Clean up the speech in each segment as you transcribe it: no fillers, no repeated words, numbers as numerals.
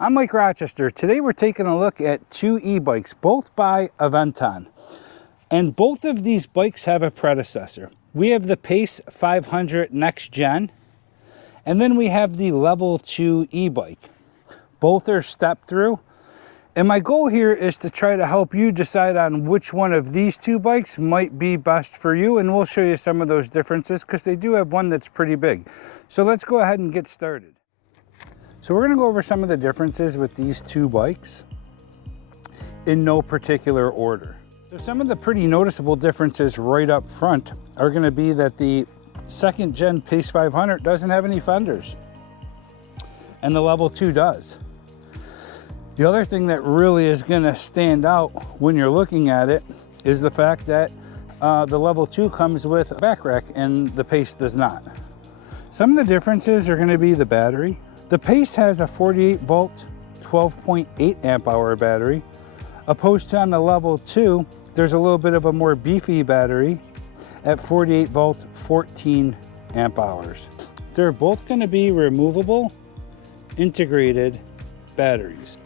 I'm Mike Rochester. Today we're taking a look at two e-bikes, both by Aventon. And both of these bikes have a predecessor. We have the Pace 500 NextGen, and then we have the Level.2 e-bike. Both are step through. And my goal here is to try to help you decide on which one of these two bikes might be best for you. And we'll show you some of those differences because they do have one that's pretty big. So let's go ahead and get started. So we're going to go over some of the differences with these two bikes in no particular order. So some of the pretty noticeable differences right up front are going to be that the second gen Pace 500 doesn't have any fenders and the Level.2 does. The other thing that really is going to stand out when you're looking at it is the fact that the Level.2 comes with a back rack and the Pace does not. Some of the differences are going to be the battery. The Pace has a 48 volt, 12.8 amp hour battery, opposed to on the Level.2, there's a little bit of a more beefy battery at 48 volt, 14 amp hours. They're both going to be removable, integrated batteries.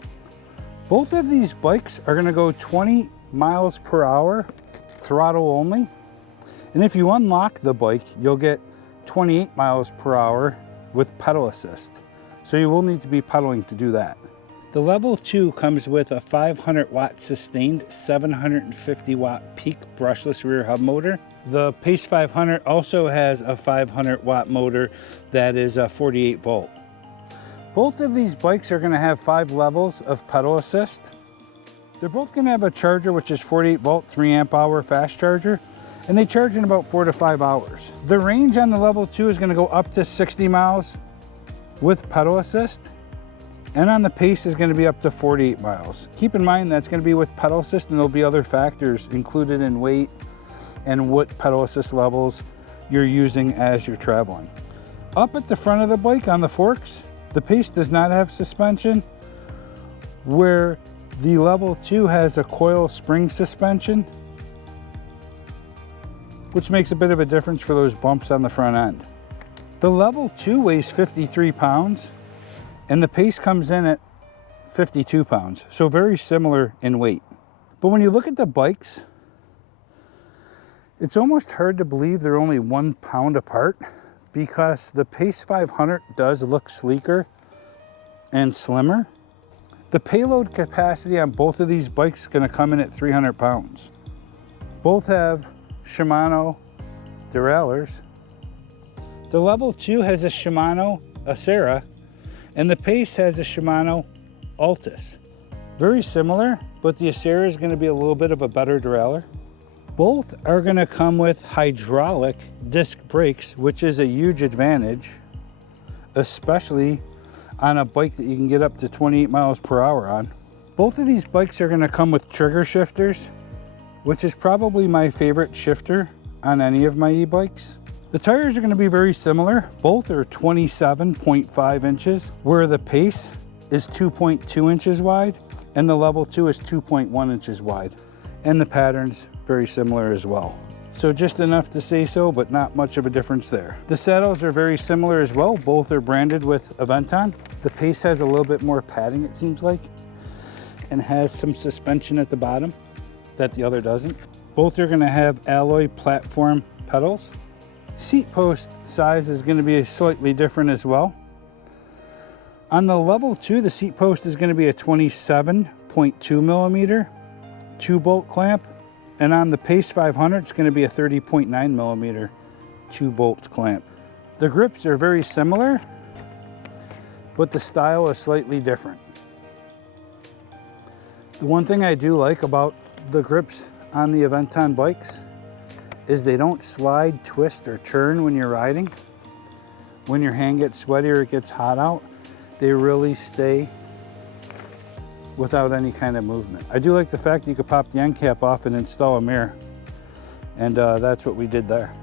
Both of these bikes are going to go 20 miles per hour, throttle only. And if you unlock the bike, you'll get 28 miles per hour with pedal assist. So you will need to be pedaling to do that. The Level.2 comes with a 500 watt sustained, 750 watt peak brushless rear hub motor. The Pace 500 also has a 500 watt motor that is a 48 volt. Both of these bikes are going to have 5 levels of pedal assist. They're both going to have a charger which is 48 volt, 3 amp hour fast charger, and they charge in about 4 to 5 hours. The range on the Level.2 is going to go up to 60 miles with pedal assist, and on the Pace is going to be up to 48 miles. Keep in mind that's going to be with pedal assist, and there'll be other factors included in weight and what pedal assist levels you're using as you're traveling. Up at the front of the bike on the forks, the Pace does not have suspension, where the Level.2 has a coil spring suspension, which makes a bit of a difference for those bumps on the front end. The Level.2 weighs 53 pounds, and the Pace comes in at 52 pounds, so very similar in weight. But when you look at the bikes, it's almost hard to believe they're only 1 pound apart, because the Pace 500 does look sleeker and slimmer. The payload capacity on both of these bikes is going to come in at 300 pounds. Both have Shimano derailleurs. The Level.2 has a Shimano Acera, and the Pace has a Shimano Altus. Very similar, but the Acera is going to be a little bit of a better derailleur. Both are going to come with hydraulic disc brakes, which is a huge advantage, especially on a bike that you can get up to 28 miles per hour on. Both of these bikes are going to come with trigger shifters, which is probably my favorite shifter on any of my e-bikes. The tires are going to be very similar. Both are 27.5 inches, where the Pace is 2.2 inches wide and the Level.2 is 2.1 inches wide. And the pattern's very similar as well. So just enough to say so, but not much of a difference there. The saddles are very similar as well. Both are branded with Aventon. The Pace has a little bit more padding, it seems like, and has some suspension at the bottom that the other doesn't. Both are going to have alloy platform pedals. Seat post size is going to be slightly different as well. On the Level.2, the seat post is going to be a 27.2 millimeter 2-bolt clamp, and on the Pace 500 it's going to be a 30.9 millimeter 2-bolt clamp. The grips are very similar, but the style is slightly different. The one thing I do like about the grips on the Aventon bikes is they don't slide, twist, or turn when you're riding. When your hand gets sweaty or it gets hot out, they really stay without any kind of movement. I do like the fact that you could pop the end cap off and install a mirror, and that's what we did there.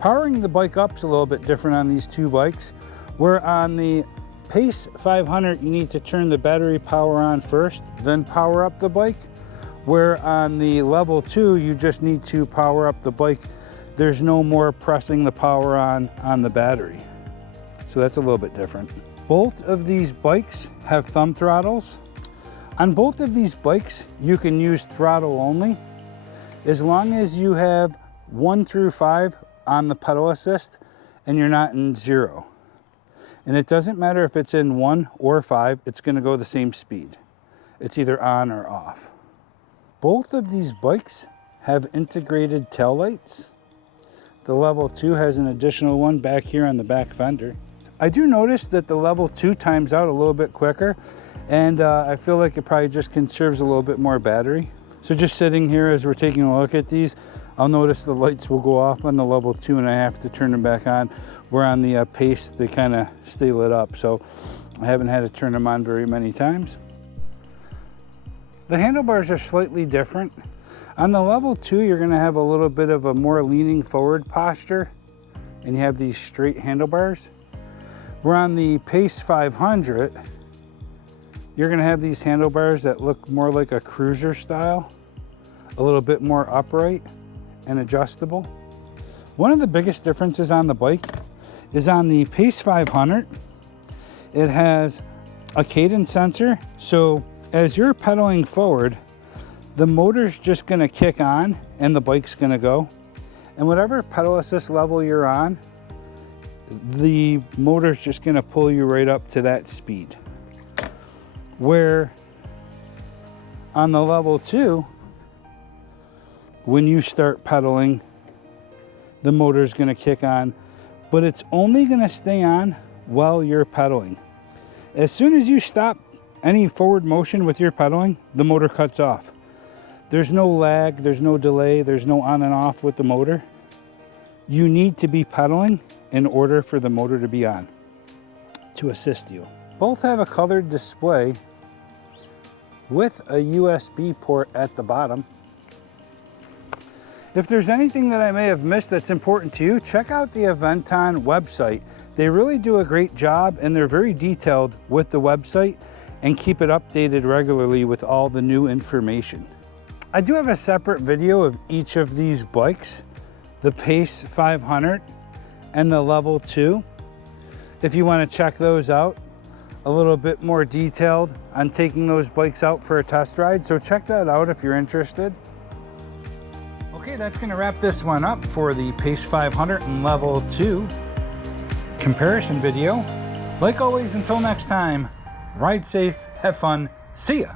Powering the bike up is a little bit different on these two bikes, where on the Pace 500 you need to turn the battery power on first, then power up the bike, where on the Level.2 you just need to power up the bike. There's no more pressing the power on the battery. So that's a little bit different. Both of these bikes have thumb throttles. On both of these bikes, you can use throttle only as long as you have 1 through 5 on the pedal assist and you're not in 0. And it doesn't matter if it's in 1 or 5, it's going to go the same speed. It's either on or off. Both of these bikes have integrated tail lights. The Level 2 has an additional one back here on the back fender. I do notice that the Level 2 times out a little bit quicker, and I feel like it probably just conserves a little bit more battery. So just sitting here as we're taking a look at these, I'll notice the lights will go off on the Level 2 and I have to turn them back on. Where on the Pace, they kind of stay lit up, so I haven't had to turn them on very many times. The handlebars are slightly different. On the Level 2, you're going to have a little bit of a more leaning forward posture, and you have these straight handlebars. Where on the Pace 500, you're going to have these handlebars that look more like a cruiser style, a little bit more upright and adjustable. One of the biggest differences on the bike is on the Pace 500, it has a cadence sensor, so as you're pedaling forward, the motor's just going to kick on and the bike's going to go. And whatever pedal assist level you're on, the motor's just going to pull you right up to that speed. Where on the Level 2, when you start pedaling, the motor's going to kick on, but it's only going to stay on while you're pedaling. As soon as you stop any forward motion with your pedaling, the motor cuts off. There's no lag, there's no delay, there's no on and off with the motor. You need to be pedaling in order for the motor to be on, to assist you. Both have a colored display with a USB port at the bottom. If there's anything that I may have missed that's important to you, check out the Aventon website. They really do a great job and they're very detailed with the website and keep it updated regularly with all the new information. I do have a separate video of each of these bikes, the Pace 500 and the Level 2. If you want to check those out, a little bit more detailed on taking those bikes out for a test ride. So check that out if you're interested. Okay, that's going to wrap this one up for the Pace 500 and Level 2 comparison video. Like always, until next time, ride safe, have fun, see ya!